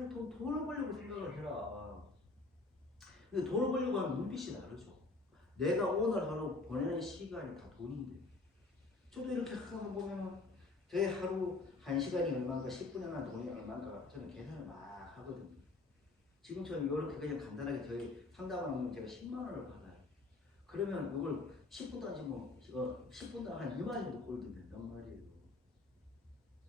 아니 돈을 벌려고 생각을 해라. 근데 돈을 벌려고 하면 눈빛이 다르죠. 내가 오늘 하루 보내는 시간이 다 돈인데. 저도 이렇게 항상 보면 제 하루 1시간이 얼마인가 10분에만 돈이 얼마인가 저는 계산을 막 하거든요. 지금처럼 이렇게 그냥 간단하게 저희 상담하면 제가 10만 원을 받아요. 그러면 이걸 10분 따지면 10분당 한 2만 정도 꼴도 된단 말이에요.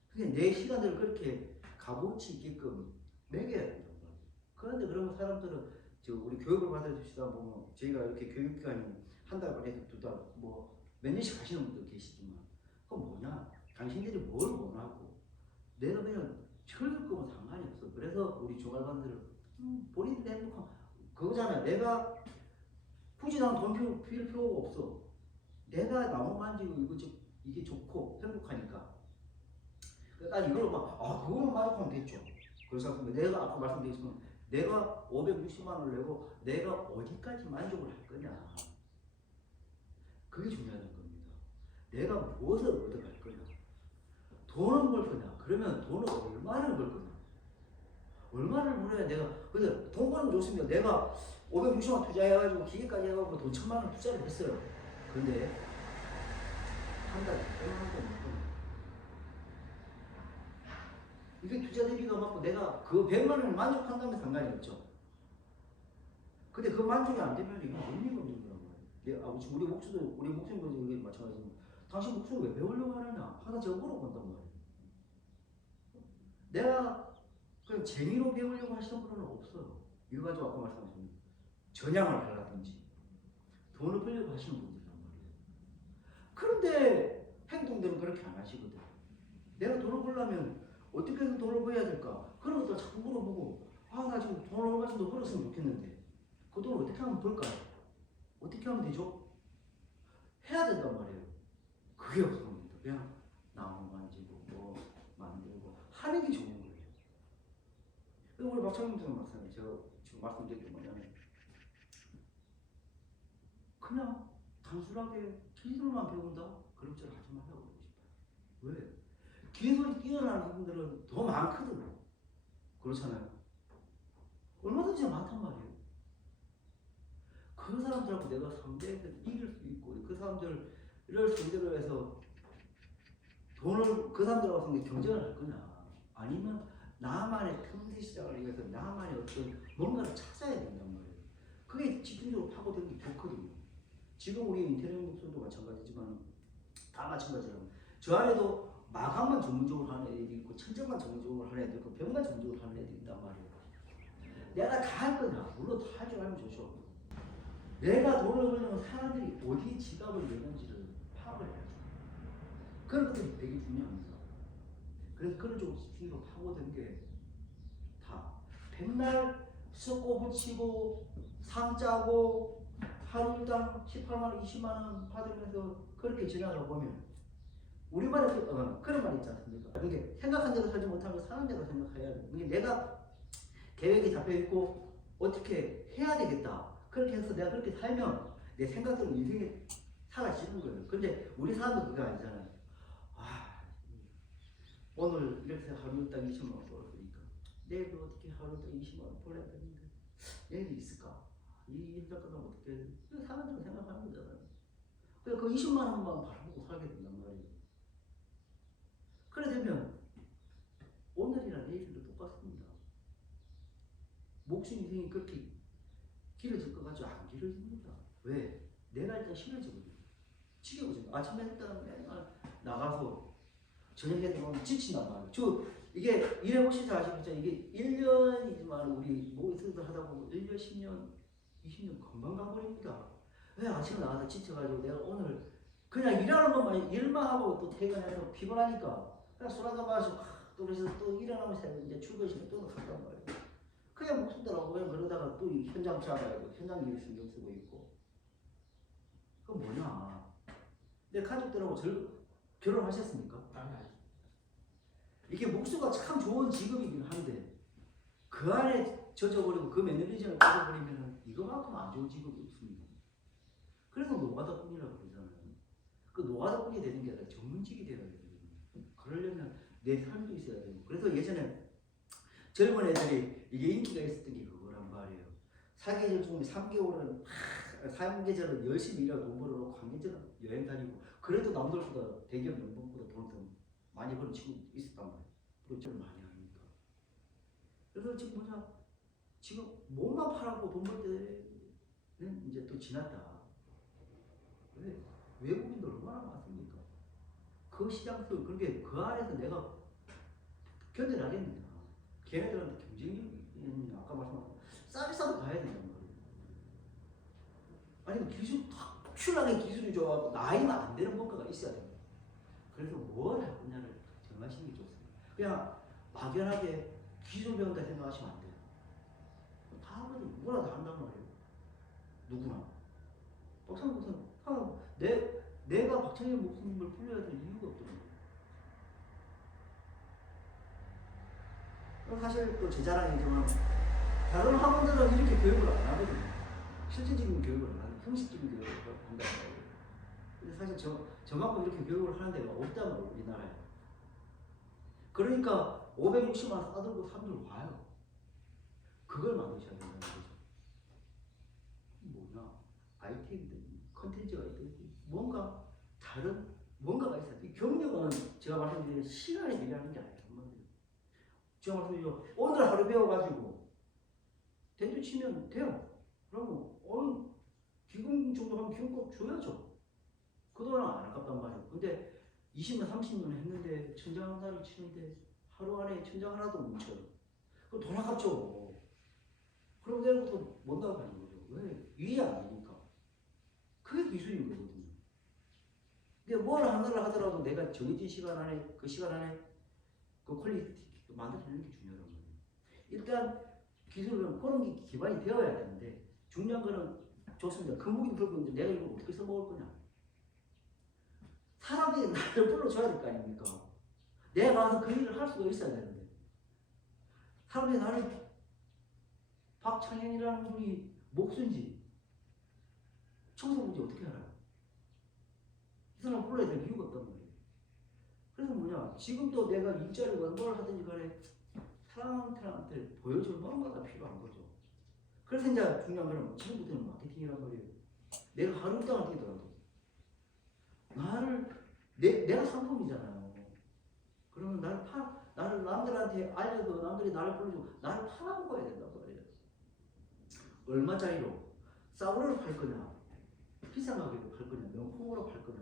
그게 내 시간을 그렇게 값어치 있게끔 매겨야 된단 말이에요. 그런데 그러면 사람들은 우리 교육을 받아주시다 보면 저희가 이렇게 교육기간이 한 달 반에서 두 달 뭐 몇 년씩 하시는 분도 계시지만 그건 뭐냐? 당신들이 뭘 원하고 내가 그냥 철들 거면 상관이 없어. 그래서 우리 조갈반들은 본인들 행복한 그거잖아요. 내가 굳이 난 돈 필요 필요가 없어. 내가 나무 만지고 이게 좋고 행복하니까. 그러니까 이걸 그거만 만족하면 됐죠. 그래서 내가 아까 말씀드렸지만 내가 560만 원을 내고 내가 어디까지 만족을 할 거냐. 그게 중요한 겁니다. 내가 무엇을 얻어갈 거냐. 돈을 벌 거냐. 그러면 돈을 얼마를 벌 거냐. 얼마를 벌어야 내가 근데 돈 버는 건 좋습니다. 내가 560만 원 투자해가지고 기계까지 해가지고 돈 1000만 원 투자를 했어요. 근데 한 달에 100만 원 못 버는 이게 투자 대비가 맞고 내가 그 100만 원을 만족한다면 상관이 없죠. 근데 그 만족이 안 되면 이거 의미가 없는 거란 말이에요. 우리 목숨도 이게 마찬가지고 당신 목숨을 왜 배우려고 하느냐 하나 제가 물어본단 말이에요. 내가 그냥 재미로 배우려고 하시는 분은 없어요. 이거 가지고 아까 말씀하신 전향을 하라든지 돈을 벌려고 하시는 분들이란 말이에요. 그런데 행동들은 그렇게 안 하시거든. 내가 돈을 벌려면 어떻게 해서 돈을 벌어야 될까? 그런 것들 자꾸 물어보고 나 지금 돈을 얼마 정도 벌었으면 좋겠는데 그 돈을 어떻게 하면 벌까요? 어떻게 하면 되죠? 해야 된단 말이에요. 그게 없습니다. 그냥 나무 만지고 뭐 만들고 하는 게 좋은 거예요. 그리고 우리 박찬민 박사님 제가 지금 말씀드린 게 뭐냐면 그냥 단순하게 기술만 배운다? 그런 줄 하지 말라고 그러고 싶어요. 왜? 기술이 뛰어난 분들은 더 많거든요. 그렇잖아요. 얼마든지 많단 말이에요. 그 사람들하고 내가 상대해서 이길 수 있고 그 사람들을 상대로 해서 돈을 그 사람들하고 경쟁을 할 거냐 아니면 나만의 평생 시작을 위해서 나만의 어떤 뭔가를 찾아야 된단 말이에요. 그게 집중적으로 파고들기 좋거든요. 지금 우리 인터넷 목소리도 마찬가지지만 다 마찬가지라고. 저 안에도 마감만 전문적으로 하는 애들이 있고 천정만 전문적으로 하는 애들 있고 병만 전문적으로 하는 애들이 있단 말이에요. 내가 다 할 거냐? 물론 다 할 줄 알면 좋죠. 내가 돈을 벌려면 사람들이 어디에 지갑을 내는지를 파악을 해야죠. 그런 것들이 되게 중요합니다. 그래서 그런 쪽으로 집중적으로 파고든 게 다 백날 섞고 붙이고 상 짜고 하루 일당 18만 원, 20만 원 받으면서 그렇게 지나가 보면 우리말에 그런 말 있지 않습니까? 그게 생각한 대로 살지 못하면 사는 대로 생각해야 돼. 이게 내가 계획이 잡혀 있고 어떻게 해야 되겠다. 그렇게 해서 내가 그렇게 살면 내 생각대로 인생이 살아지는 거예요. 근데 우리 사람도 그거 아니잖아요. 오늘 이렇게 하루 일당 20만 원 벌었으니까 내일도 어떻게 하루 일당 20만 원 벌어야 되는데 내일이 있을까? 이 일당 끝나면 어떻게 해야 돼? 사람들은 생각하는 거잖아요. 그래서 그 20만 원만 바라보고 살게 된단 말이에요. 그래 되면 오늘이나 내일도 똑같습니다. 목숨 인생이 그렇게 길어질 것 같죠? 안 길어집니다. 왜? 내가 일단 싫어지거든요. 지겨워져요. 아침에 일단 맨날 나가서 저녁에 들어오면 지친단 말이에요. 이게 일해보시죠 아시겠죠? 이게 1년이지만 우리 모의스들 하다 보면 1년, 10년, 20년 금방 가버립니다. 왜 아침에 나가서 지쳐가지고 내가 오늘 그냥 일하는 것만 일만 하고 또 퇴근해서 피곤하니까 그냥 술 한잔 마시고 또 그래서 또 일어나면서 이제 출근 시간 또 간단 말이에요. 그냥 목숨들하고 그냥 그러다가 또 현장 잡아야 현장 일 신경 쓰고 있고. 그건 뭐냐? 내 가족들하고 결혼하셨습니까? 이게 목수가 참 좋은 직업이긴 한데 그 안에 젖어버리고 그 매너리즘을 빠져버리면 이거만큼 안 좋은 직업이 없습니다. 그래서 노가다꾼이라고 그러잖아요. 그 노가다꾼이 되는 게 아니라 전문직이 되어야 되거든요. 그러려면 내 삶도 있어야 되고. 그래서 예전에 젊은 애들이 이게 인기가 있었던 게 그거란 말이에요. 사계절 중에 3개월은 3계절은 열심히 일하고 돈 벌어놓고 한 계절은 여행 다니고 그래도 남들보다 대기업 연봉보다 돈을 더 많이 버는 친구 있었단 말이에요. 그리고 좀 많이 하니까. 그래서 지금 뭐냐 지금 몸만 팔아고 돈 벌 때는 이제 또 지났다. 왜? 외국인들 얼마나 많습니까? 그 시장 속 그렇게 그 안에서 내가 견뎌나겠느냐. 걔네들한테 경쟁력이 아까 말씀하신 쌀 싸고 가야 된단 말이에요. 아니 기술 확실하게 기술이 좋아하고 나이가 안 되는 뭔가가 있어야 돼요. 그래서 뭘 할 거냐를 정하시는 게 좋습니다. 그냥 막연하게 기술 배운다 생각하시면 안 돼요. 다 하거든. 누구나 다 한단 말이에요. 누구나. 박사님 무슨 내가 박찬일 목숨을 풀려야 될 이유가 없거든요. 사실 또 제 자랑이지만 다른 학원들은 이렇게 교육을 안 하거든요. 실질적인 교육을 안 하는 형식적인 교육을 한다는 거예요. 근데 사실 저만큼 이렇게 교육을 하는 데가 없단 말이에요, 우리나라에. 그러니까 560만 원 싸들고 사람들 와요. 그걸 만드셔야 된다는 거죠. 뭐냐? IT든 컨텐츠가 있든 뭔가 다른 뭔가가 있어야 돼. 경력은 제가 말씀드린 시간에 비례하는 게 아니에요. 제가 말씀드리죠. 오늘 하루 배워가지고 대주 치면 돼요. 그러면 기금 정도 하면 기금값 줘야죠. 그동안 안 아깝단 말이에요. 근데 20년, 30년 했는데 천장 하나를 치는데 하루 안에 천장 하나도 못 쳐요. 그럼 돈 아깝죠. 그럼 내일부터 못 나가는 거죠. 왜? 일이 안 되니까. 그게 기술인 거거든요. 근데 뭘 하나를 하더라도 내가 정해진 시간 안에 그 시간 안에 그 퀄리티 만들어내는 게 중요하단 말이에요. 일단 기술은 그런 게 기반이 되어야 되는데 중요한 거는 좋습니다. 큰 무기 들고 있는데 내가 이걸 어떻게 써먹을 거냐. 사람이 나를 불러줘야 될 거 아닙니까? 내가 가서 그 일을 할 수가 있어야 되는데 사람들이 나를 박창현이라는 분이 목수인지 청소부인지 어떻게 알아요? 이 사람 불러야 될 이유가 없단 말이에요. 그래서 뭐냐 지금도 내가 일자리를 뭘 하든지 간에 사람들한테 보여줄 뭔가가 필요한 거죠. 그래서 이제 중요한 거는 지금부터는 마케팅이란 말이에요. 내가 하루 동안 뛰더라도 내가 상품이잖아요. 그러면 나를 남들한테 알려도 남들이 나를 불러주고 나를 팔아먹어야 된단 말이에요. 얼마짜리로? 싸구려로 팔 거냐? 비싼 가격으로 팔 거냐? 명품으로 팔 거냐?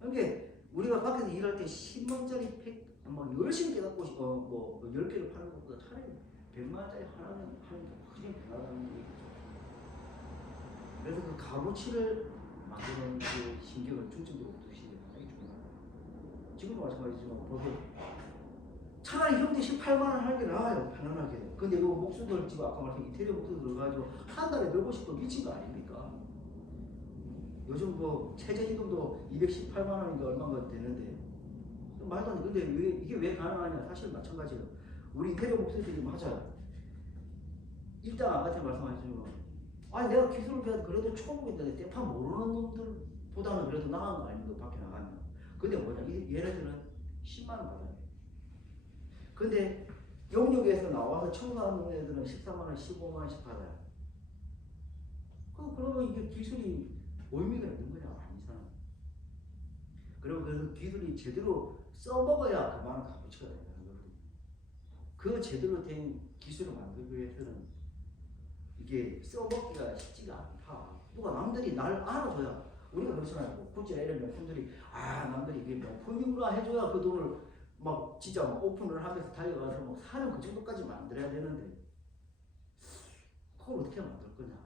그러니까 우리가 밖에서 일할 때 10만짜리 막 열심히 깨닫고 10개를 파는 것보다 차라리 100만원짜리 하나는 하는 게 훨씬 편하다는 얘기죠. 그래서 그 값어치를 만드는 그 신경을 중점적으로 두시는 게 중요합니다. 지금도 마찬가지지만 보세요. 차라리 형태 18만원 하는 게 나아요. 편안하게. 근데 그 목수들 지금 아까 말씀 이태리 목수들 들어가지고 한 달에 150도 미친 거 아닙니까? 요즘 뭐 최저임금도 218만원인가 얼마가 되는데 말도 안 돼. 근데 이게 왜 가능하냐? 사실 마찬가지예요. 우리 이태리 목수들이 맞아요. 일단 아까 말씀하셨지만 아니 내가 기술을 배워도 그래도 초보인데 대파 모르는 놈들보다는 그래도 나은 거 아닙니까? 밖에 나가면. 근데 뭐냐? 얘네들은 10만원 받아요. 근데 영역에서 나와서 청소하는 애들은 13만원, 15만원씩 받아요. 그러면 이게 기술이 의미가 있는 거냐? 아니잖아. 그리고 그 기술이 제대로 써먹어야 그만한 값어치가 된다는 거거든요. 그 제대로 된 기술을 만들기 위해서는 이게 써먹기가 쉽지가 않다. 누가 남들이 날 알아줘야 우리가 그렇잖아요. 구찌나 이런 명품들이 남들이 이게 명품이구나 해줘야 그 돈을 막 진짜 막 오픈을 하면서 달려가서 막 사는 그 정도까지 만들어야 되는데 그걸 어떻게 만들 거냐.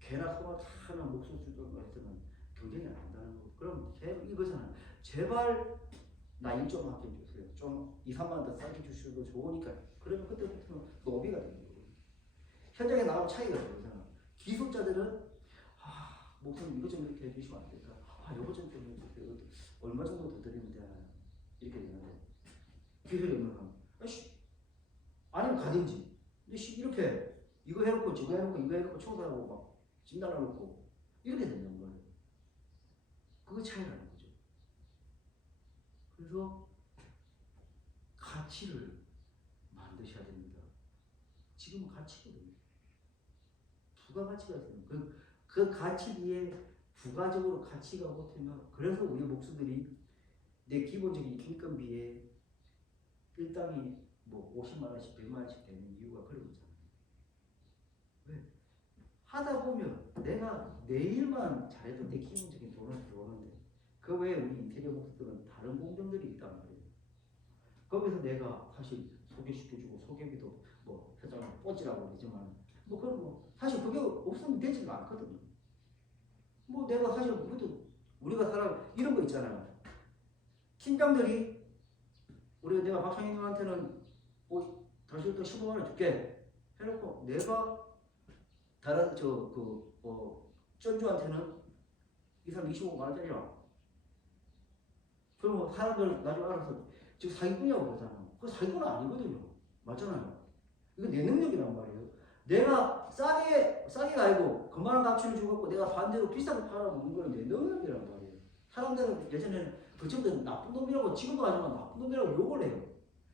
개나 소나 하나 목숨 수준으로서는 경쟁이 안 된다는 거. 그럼 이거잖아요. 제발 나 일 좀 하게 해주세요. 좀 2, 3만 원 더 싸게 주셔도 좋으니까. 그러면 그때부터는 노비가 되는 거거든요. 현장에 나가면 차이가 나잖아. 기술자들은 목사님 이거 좀 이렇게 해주시면 안 될까? 요거 좀 해주세요. 얼마 정도 더 드리면 되나? 이렇게 되는데 기술이 없는 사람 아니면 가든지 근데 이렇게 이거 해놓고 저거 해놓고 이거 해놓고 청소하고 막 짐 달아놓고 이렇게 된다는 거예요. 그거 차이라는 거죠. 그래서 가치를 지금은 가치거든요. 부가가치가 있어요. 그 가치 뒤에 부가적으로 가치가 붙으면 그래서 우리 목수들이 내 기본적인 인건비에 일당이 뭐 50만 원씩 100만 원씩 되는 이유가 그런 거잖아요. 왜? 하다 보면 내가 내일만 잘해도 내 기본적인 돈은 들어오는데 그 외에 우리 인테리어 목수들은 다른 공정들이 있단 말이에요. 거기서 내가 사실 소개시켜주고 소개비도 뭐 회장을 뽀찌라고 그러지만 뭐 그런 거 사실 그게 없으면 되지가 않거든요. 뭐 내가 사실 그것도 우리가 사람 이런 거 있잖아요. 팀장들이 우리가 내가 박상희님한테는 뭐 당신부터 15만 원 줄게 해놓고 내가 다른 전주한테는 이 사람 25만 원짜리야. 그러면 사람들 나중에 알아서 지금 사기꾼이라고 그러잖아요. 그거 사기꾼은 아니거든요. 맞잖아요. 이거 내 능력이란 말이에요. 내가 싸게가 아니고 그만한 가치를 주고 내가 반대로 비싸게 팔아먹는 건 내 능력이란 말이에요. 사람들은 예전에는 그 친구들 나쁜 놈이라고 지금도 하지만 나쁜 놈이라고 욕을 해요.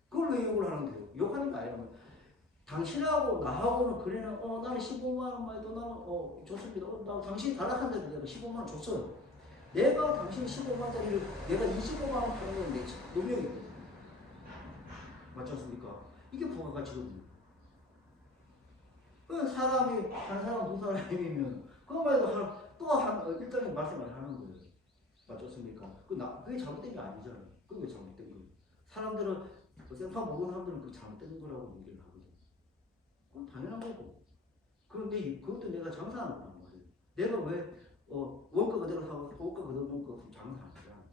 그걸 왜 욕을 하는데요? 욕하는 게 아니라 당신하고 나하고는 그래는 나는 15만 원만 해도 나는 좋습니다. 나 당신이 달라한다고 내가 15만 원 줬어요. 내가 당신 15만 원짜리를 내가 25만 원 파는 건 내 능력이거든요. 맞지 않습니까? 이게 부가가치거든요. 사람이 한 사람 두 사람이면 그거만 해도 또한 일단은 말씀을 하는 거예요. 맞지 않습니까? 그게 잘못된 게 아니잖아요. 그게 잘못된 거예요. 사람들은 생판 모르는 사람들은 그 잘못된 거라고 얘기를 하거든요. 그건 당연한 거고. 그런데 그것도 내가 장사하는 거란 말이에요. 내가 왜 원가 그대로 사고 원가 그대로 먹고 장사 안 하잖아.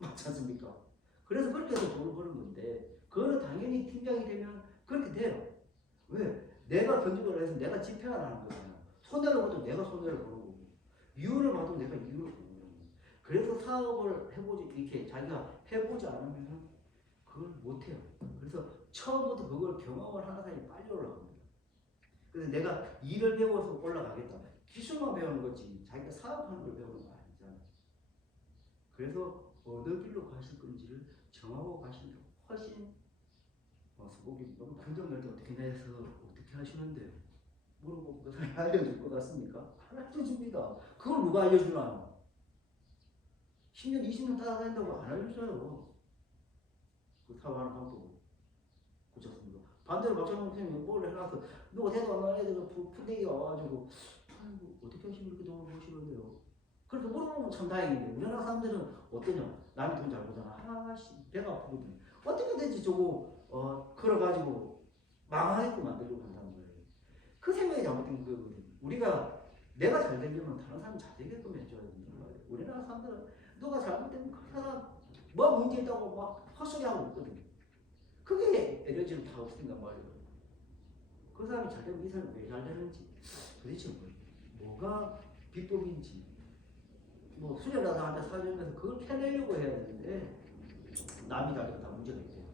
맞지 않습니까? 그래서 그렇게 해서 돈을 버는 건데 그거는 당연히 팀장이 되면 그렇게 돼요. 왜? 내가 경제적으로 해서 내가 집행을 하는 거잖아요. 손해를 봐도 내가 손해를 보는 거고 이윤을 봐도 내가 이윤을 보는 거예요. 그래서 사업을 해보지 이렇게 자기가 해보지 않으면 그걸 못해요. 그래서 처음부터 그걸 경험을 하는 사람이 빨리 올라갑니다. 그래서 내가 일을 배워서 올라가겠다. 기술만 배우는 거지 자기가 사업하는 걸 배우는 거 아니잖아요. 그래서 어느 길로 가실 건지를 정하고 가시는 게 훨씬 수복이 너무 긍정할 때 어떻게 해서 어떻게 하시는데 물어보고 그 사람이 알려줄 것 같습니까? 안 알려줍니다. 그걸 누가 알려주나? 10년, 20년 따라다닌다고 안 알려줘요. 그 사업하는 방법을. 그렇습니까? 반대로 박찬호 선생님이 뭘 해놔서 누가 대도 안 나는 애들 푼대기가 와가지고 아이고 어떻게 하시면 이렇게 돈을 버시는데요? 그렇게 물어보면 참 다행인데 우리나라 사람들은 어떠냐? 남이 돈 잘 보잖아. 아씨 배가 아프거든. 어떻게 되지 저거 걸어가지고 망하게끔 만들려고 한다는 거예요. 그 생각이 잘못된 거거든요. 내가 잘 되려면 다른 사람이 잘 되게끔 해줘야 된다는 거예요. 우리나라 사람들은 누가 잘못되면 그 사람 뭐 문제 있다고 막 헛소리하고 있거든요. 그게 에너지를 다 없앤단 말이에요. 그 사람이 잘 되면 이 사람이 왜 잘 되는지 도대체 뭐가 비법인지 뭐 수련자도 한테 사주면서 그걸 캐내려고 해야 되는데 남이 잘 되면 다 문제가 있대요.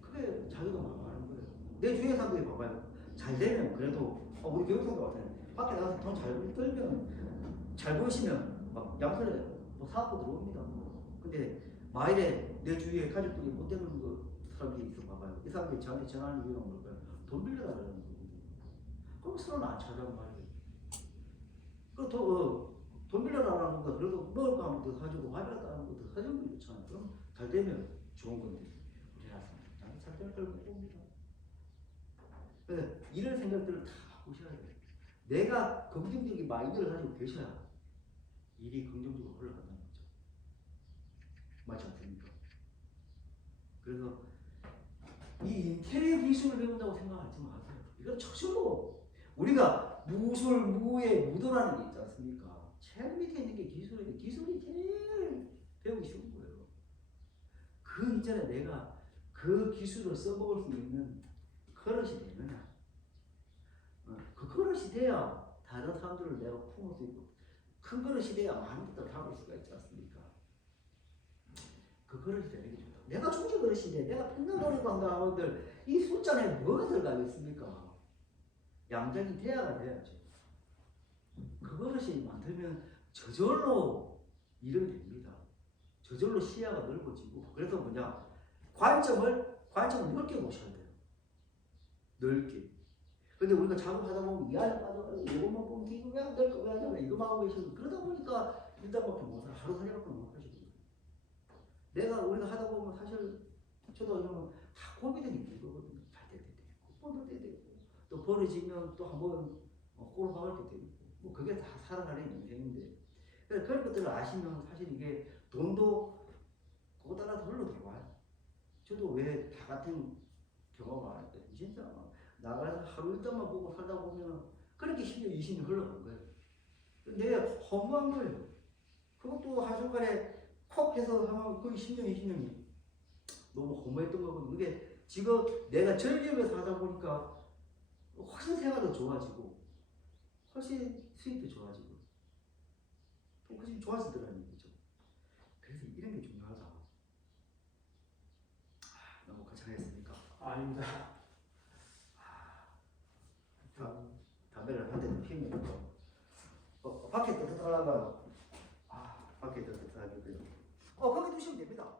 그게 자기가 망하는 거예요. 내 주위의 사람들이 봐봐요. 잘 되면 그래도 우리 교육생도 같아요. 밖에 나가서 돈 잘 벌면 잘 보시면 막 양털에 뭐 사업도 들어옵니다. 근데 마일에 내 주위에 가족들이 못 되는 사람들이 있어 봐봐요. 이 사람들이 저한테 전화하는 이유가 뭘까요? 돈 빌려달라는 거거든요. 그럼 서로는 안 찾아오는 말이에요. 그리고 돈 빌려달라는 거 그래도 먹을 거 한 번 더 사주고 화비라도 더 사주면 좋잖아요. 그럼 잘 되면 좋은 건데 우리나라 사람들 잘 되는 걸 못 봅니다. 그래서 이런 생각들을 다 보셔야 돼요. 내가 긍정적인 마인드를 가지고 계셔야 일이 긍정적으로 흘러간다는 거죠. 맞지 않습니까? 그래서 이 인테리어 기술을 배운다고 생각하지 마세요. 이건 저절로 우리가 무술, 무예, 무도라는 게 있지 않습니까? 제일 밑에 있는 게 기술인데 기술이 제일 배우기 쉬운 거예요. 그 이전에 내가 그 기술을 써먹을 수 있는 그릇이 되느냐. 그 그릇이 돼야 다른 사람들을 내가 품을 수 있고 큰 그릇이 돼야 많은 것들을 담을 수가 있지 않습니까? 그 그릇이 되는 게 좋다. 내가 종이 그릇인데 내가 평균 노리고 한다 하는들 이 숫자에 뭐가 들어가 있습니까? 양장이 돼야가 돼야죠. 그 그릇이 만들면 저절로 일은 됩니다. 저절로 시야가 넓어지고 그래서 관점을 넓게 보셔야 돼요. 넓게. 근데 우리가 작업하다 보면 이 안에 빠져가지고 이것만 보면 이거 왜 안 될까 왜 안 될까 이거만 하고 계시고 그러다 보니까 일단밖에 못하 하루살이밖에 못 하시는 거예요. 우리가 하다 보면 사실 저도 이러면 다 고민이 이거거든요. 잘 될 때도 있고 뻗을 때도 있고 또 벌어지면 또 한번 꼬로 박을 때도 있고 뭐 그게 다 살아가는 인생인데 그런 것들을 아시면 사실 이게 돈도 그거 따라서 흘러 들어와요. 저도 왜 다 같은 경험을 안 했대. 진짜 나가서 하루 일당만 보고 살다 보면 그렇게 10년, 20년 흘러간 거예요. 내 허무한 거예요. 그것도 하순간에 콕 해서 하면 거의 10년, 20년이 너무 허무했던 거거든요. 그게 지금 내가 즐기면서 하다 보니까 훨씬 생활도 좋아지고 훨씬 수입도 좋아지고 또 훨씬 좋아지더라는 얘기죠. 그래서 이런 게 중요하다. 너무 거창했습니까? 아닙니다. 담배를 한 대도 피우면 밖에 뜨뜻하다가 밖에 뜨뜻하게 그래도 거기 두시면 됩니다.